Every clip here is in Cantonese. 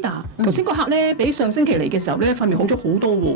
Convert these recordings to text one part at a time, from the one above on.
Ada，頭先個客咧比上星期嚟嘅時候咧，塊面好咗好多喎。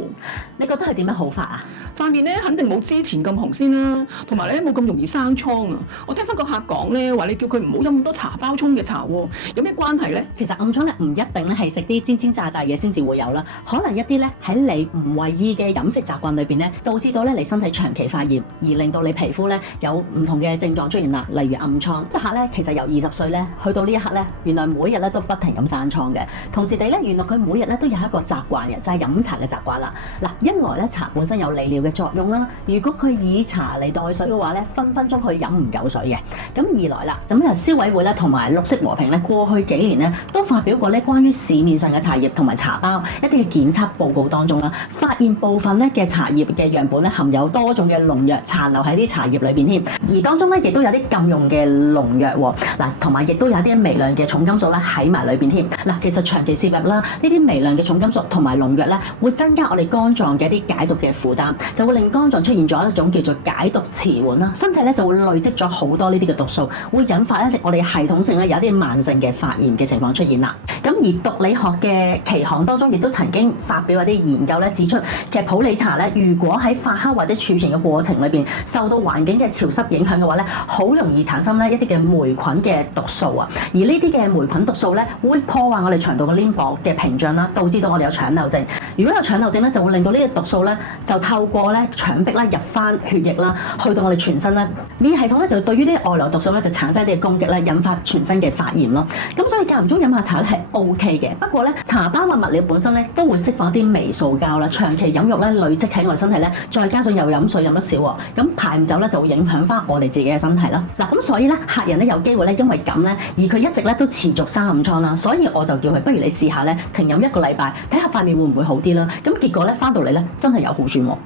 你覺得係點樣好法啊？塊面咧肯定冇之前咁紅先啦，同埋咧冇咁容易生瘡啊！我聽翻個客講咧，話你叫佢唔好飲咁多茶包沖嘅茶喎，有咩關係咧？其實暗瘡咧唔一定咧係食啲煎煎炸炸嘢先至會有啦，可能一啲咧喺你唔為意嘅飲食習慣裏邊咧，導致到咧你身體長期發炎，而令到你皮膚咧有唔同嘅症狀出現啦，例如暗瘡。個客咧其實由20歲咧去到呢一刻咧，原來每日咧都不停咁生瘡嘅，同時地咧原來佢每日咧都有一個習慣嘅，就係飲茶嘅習慣啦。嗱，一來咧茶本身有利尿嘅作用啦，如果佢以茶嚟代水嘅話咧，分分鐘佢飲唔夠水嘅。咁二來啦，咁由消委會咧同埋綠色和平咧過去幾年咧都發表過咧關於市面上嘅茶葉同埋茶包一啲嘅檢測報告當中啦，發現部分咧嘅茶葉嘅樣本咧含有多種嘅農藥殘留喺啲茶葉裏邊添，而當中咧亦都有啲禁用嘅農藥喎，嗱，同埋亦都有啲微量嘅重金屬咧喺埋裏邊添。嗱，其實長期攝入啦，呢啲微量嘅重金屬同埋農藥咧，會增加我哋肝臟嘅一啲解毒嘅負擔，就會令肝臟出現咗一種叫做解毒遲緩啦，身體咧就會累積咗好多呢啲嘅毒素，會引發一啲我哋系統性咧有一啲慢性嘅發炎嘅情況出現啦。咁而毒理學嘅期刊當中亦都曾經發表一啲研究咧，指出其實普洱茶咧，如果喺發酵或者儲存嘅過程裏邊受到環境嘅潮濕影響嘅話咧，好容易產生咧一啲嘅霉菌嘅毒素啊。而呢啲嘅霉菌毒素咧，會破壞我哋腸道嘅黏膜嘅屏障啦，導致到我哋有腸漏症。如果有腸漏症咧，就會令到呢個毒素咧就透過咧腸壁啦入翻血液啦，去到我哋全身咧，免疫系統咧就對於啲外來毒素咧就產生一啲嘅攻擊咧，引發全身嘅發炎咯。咁所以間唔中飲下茶咧係 OK 嘅，不過咧茶包嘅物料本身咧都會釋放一啲微塑膠啦，長期飲用咧累積喺我哋身體咧，再加上又飲水飲得少喎，咁排唔走咧就會影響翻我哋自己嘅身體啦。嗱，咁所以咧客人咧有機會咧因為咁咧，而佢一直咧都持續生暗瘡啦，所以我就叫佢不如你試下咧停飲1個禮拜，睇下塊面會唔會好啲啦。咁結果咧翻到嚟咧真係有好轉喎。